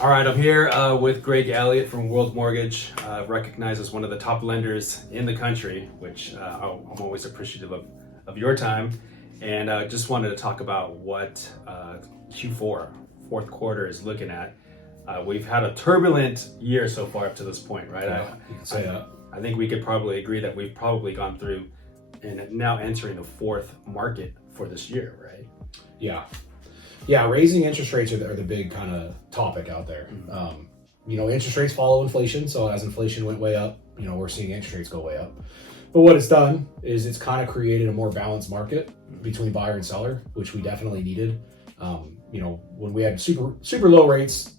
All right, I'm here with Greg Elliott from World Mortgage, recognized as one of the top lenders in the country, which I'm always appreciative of your time. And just wanted to talk about what Q4, fourth quarter, is looking at. We've had a turbulent year so far up to this point, right? Yeah, you can say that. I think we could probably agree that we've probably gone through and now entering the fourth market for this year, right? Yeah, raising interest rates are the big kind of topic out there. Interest rates follow inflation. So as inflation went way up, we're seeing interest rates go way up. But what it's done is it's kind of created a more balanced market between buyer and seller, which we definitely needed. When we had super low rates,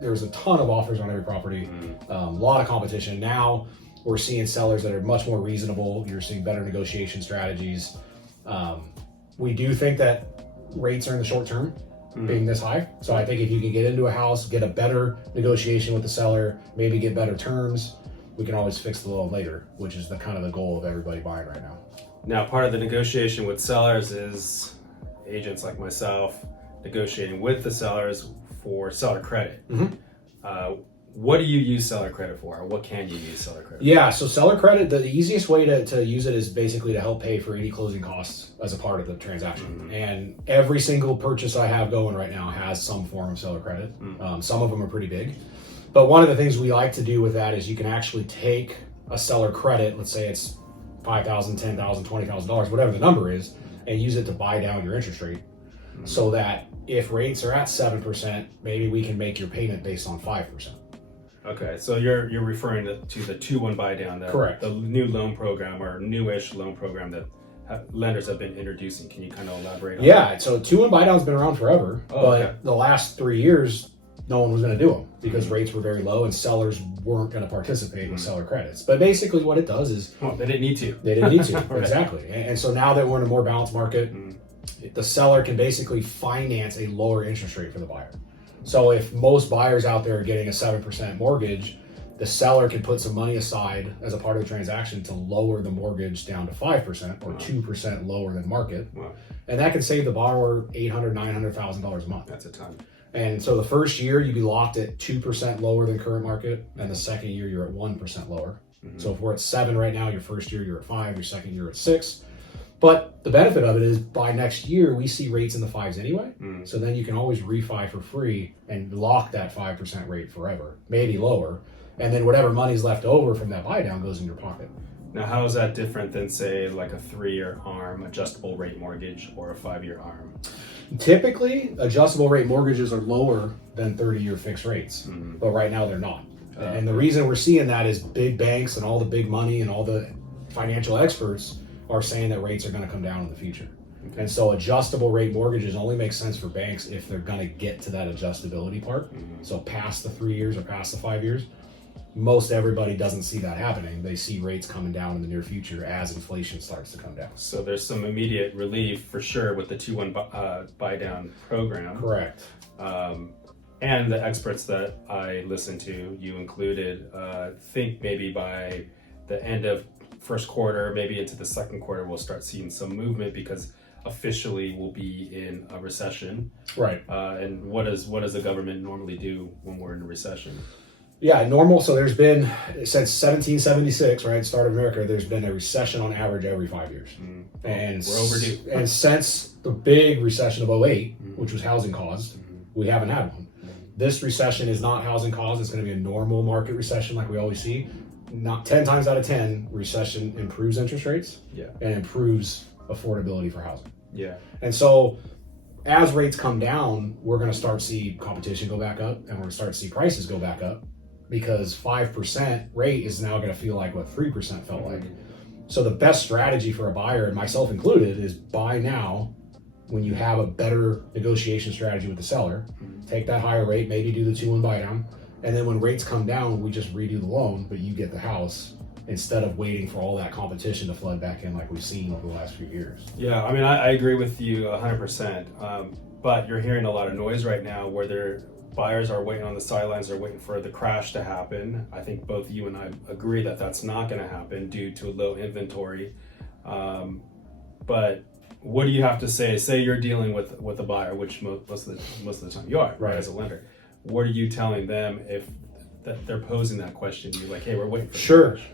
there was a ton of offers on every property, a lot of competition. Now we're seeing sellers that are much more reasonable. You're seeing better negotiation strategies. We do think that rates are in the short term being this high. So I think if you can get into a house, get a better negotiation with the seller, maybe get better terms, we can always fix the loan later, which is the kind of the goal of everybody buying right now. Now, part of the negotiation with sellers is agents like myself negotiating with the sellers for seller credit. What do you use seller credit for? Or what can you use seller credit for? Yeah, so seller credit, the easiest way to use it is basically to help pay for any closing costs as a part of the transaction. And every single purchase I have going right now has some form of seller credit. Some of them are pretty big. But one of the things we like to do with that is you can actually take a seller credit, let's say it's $5,000, $10,000, $20,000, whatever the number is, and use it to buy down your interest rate. So that if rates are at 7%, maybe we can make your payment based on 5%. Okay, so you're referring to the 2-1 buy down, Correct. The new loan program or newish loan program that lenders have been introducing. Can you kind of elaborate on that? Yeah, so 2-1 buy down's been around forever, but okay. the last 3 years, no one was going to do them because rates were very low and sellers weren't going to participate with seller credits. But basically what it does is... Well, they didn't need to. They didn't need to, Right. exactly. And so now that we're in a more balanced market, the seller can basically finance a lower interest rate for the buyer. So if most buyers out there are getting a 7% mortgage, the seller can put some money aside as a part of the transaction to lower the mortgage down to 5% or 2% lower than market. Wow. And that can save the borrower $800,000, $900,000 a month. That's a ton. And so the first year you'd be locked at 2% lower than current market, and the second year you're at 1% lower. So if we're at 7 right now, your first year you're at 5, your second year at 6. But the benefit of it is by next year, we see rates in the 5s anyway. So then you can always refi for free and lock that 5% rate forever, maybe lower. And then whatever money's left over from that buy down goes in your pocket. Now, how is that different than, say, like a 3-year ARM, adjustable rate mortgage, or a 5-year ARM? Typically, adjustable rate mortgages are lower than 30-year fixed rates, but right now they're not. And the reason we're seeing that is big banks and all the big money and all the financial experts are saying that rates are going to come down in the future. And so adjustable rate mortgages only make sense for banks if they're going to get to that adjustability part. So past the 3 years or past the 5 years, most everybody doesn't see that happening. They see rates coming down in the near future as inflation starts to come down. So there's some immediate relief for sure with the 2-1 buy down program. Correct. And the experts that I listened to, you included, think maybe by the end of first quarter, maybe into the second quarter, we'll start seeing some movement because officially we'll be in a recession. Right. And what does the government normally do when we're in a recession? Yeah, normal. So there's been, since 1776, right, start of America, there's been a recession on average every 5 years. And we're overdue. And since the big recession of 08, which was housing caused, we haven't had one. This recession is not housing caused. It's going to be a normal market recession like we always see. Not 10 times out of 10, recession improves interest rates and improves affordability for housing. Yeah. And so as rates come down, we're going to start to see competition go back up and we're going to start to see prices go back up because 5% rate is now going to feel like what 3% felt like. So the best strategy for a buyer, and myself included, is buy now when you have a better negotiation strategy with the seller. Take that higher rate, maybe do the 2-1 buy down. And then when rates come down, we just redo the loan, but you get the house instead of waiting for all that competition to flood back in like we've seen over the last few years. Yeah, I mean, I agree with you 100%. But you're hearing a lot of noise right now where buyers are waiting on the sidelines, they're waiting for the crash to happen. I think both you and I agree that that's not going to happen due to low inventory. But what do you have to say? Say you're dealing with a buyer, which most of the time you are, right, as a lender. what are you telling them if that they're posing that question? You're like, hey, we're waiting for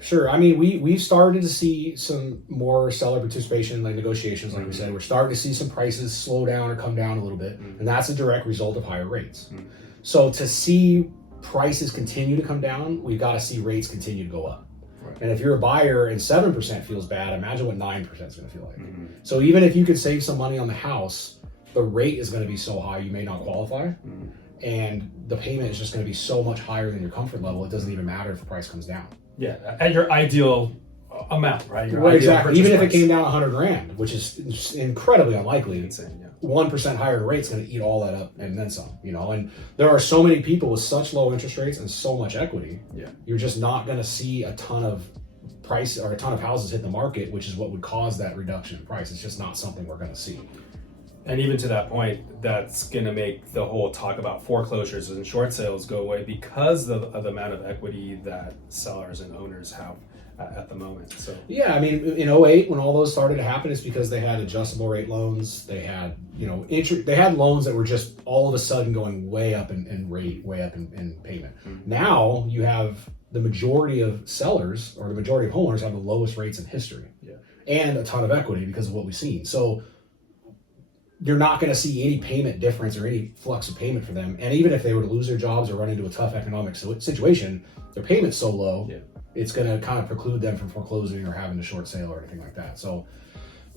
Sure. I mean, we've started to see some more seller participation, like negotiations, like we said. We're starting to see some prices slow down or come down a little bit, and that's a direct result of higher rates. So to see prices continue to come down, we've got to see rates continue to go up. Right. And if you're a buyer and 7% feels bad, imagine what 9% is going to feel like. So even if you could save some money on the house, the rate is going to be so high you may not qualify. And the payment is just going to be so much higher than your comfort level, it doesn't even matter if the price comes down. Yeah, at your ideal amount, right? Your Right, ideal exactly. Even if price. it came down $100,000, which is incredibly unlikely, Insane, yeah. 1% higher rate is going to eat all that up and then some. And there are so many people with such low interest rates and so much equity. Yeah. You're just not going to see a ton of price or a ton of houses hit the market, which is what would cause that reduction in price. It's just not something we're going to see. And even to that point, that's going to make the whole talk about foreclosures and short sales go away because of the amount of equity that sellers and owners have at the moment. So yeah, I mean, in 08, when all those started to happen, it's because they had adjustable rate loans. They had, they had loans that were just all of a sudden going way up in rate, way up in payment. Now you have the majority of sellers or the majority of homeowners have the lowest rates in history, and a ton of equity because of what we've seen. So you're not going to see any payment difference or any flux of payment for them. And even if they were to lose their jobs or run into a tough economic situation, their payment's so low, it's going to kind of preclude them from foreclosing or having a short sale or anything like that. So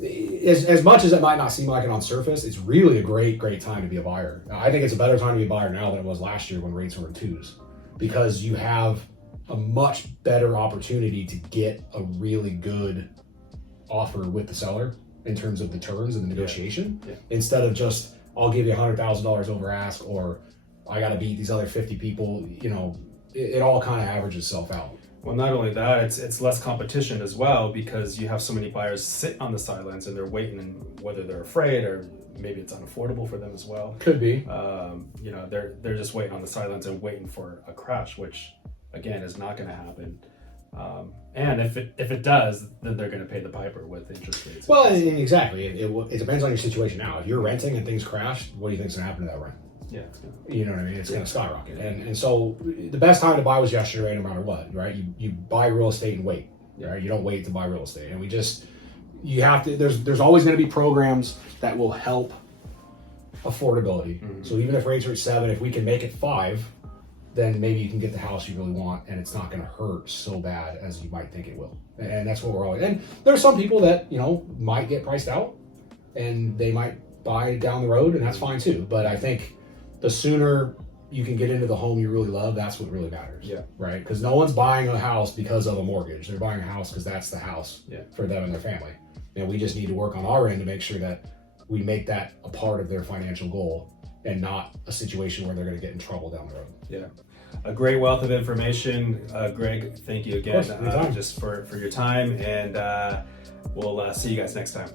as much as it might not seem like it on surface, it's really a great time to be a buyer. I think it's a better time to be a buyer now than it was last year when rates were in 2s, because you have a much better opportunity to get a really good offer with the seller in terms of the terms and the negotiation, instead of just, I'll give you $100,000 over ask, or I got to beat these other 50 people. It all kind of averages itself out. Well, not only that, it's less competition as well, because you have so many buyers sit on the sidelines and they're waiting, and whether they're afraid or maybe it's unaffordable for them as well. Could be. They're just waiting on the sidelines and waiting for a crash, which again is not going to happen. And if it does, then they're going to pay the piper with interest rates. Well, exactly. It depends on your situation now. If you're renting and things crash, what do you think is going to happen to that rent? Yeah. You know what I mean? It's going to skyrocket. And so the best time to buy was yesterday, no matter what, right? You buy real estate and wait, right? You don't wait to buy real estate. And you have to, there's always going to be programs that will help affordability. So even if rates are at 7, if we can make it 5, then maybe you can get the house you really want, and it's not going to hurt so bad as you might think it will. And that's what we're always. And there are some people that might get priced out, and they might buy down the road, and that's fine too. But I think the sooner you can get into the home you really love, that's what really matters. Yeah. Right. Because no one's buying a house because of a mortgage. They're buying a house because that's the house for them and their family. And we just need to work on our end to make sure that we make that a part of their financial goal, and not a situation where they're going to get in trouble down the road. Yeah. A great wealth of information. Greg, thank you again Of course, just for your time, and we'll see you guys next time.